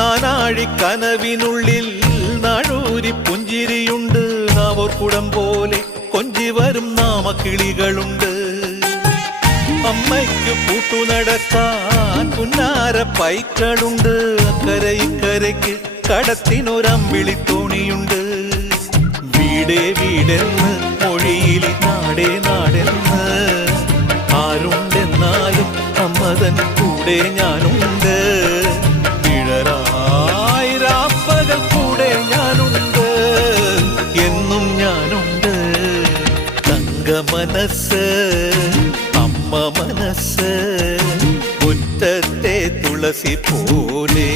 നാനാഴിക്കനവിനുള്ളിൽ നാഴൂരി പുഞ്ചിരിയുണ്ട്. നാവോർക്കുടം പോലെ കൊഞ്ചി വരും നാമക്കിളികളുണ്ട്. അമ്മയ്ക്ക് കൂട്ടുനടക്കാൻ പുന്നാര പൈക്കളുണ്ട്. അക്കരെ ഇക്കരയ്ക്ക് കടത്തിനൊരമ്പിളിത്തോണിയുണ്ട്. വീടേ വീടെന്ന് മൊഴിയിൽ നാടേ നാടെന്ന് ആരുണ്ടെന്നാലും അമ്മതൻ കൂടെ ഞാനുണ്ട്. നിഴലായിരാപ്പകൽ കൂടെ ഞാനുണ്ട്, എന്നും ഞാനുണ്ട്. തങ്ക മനസ്സ് അമ്മ മനസ്സ് മുറ്റത്തെ തുളസി പോലെ.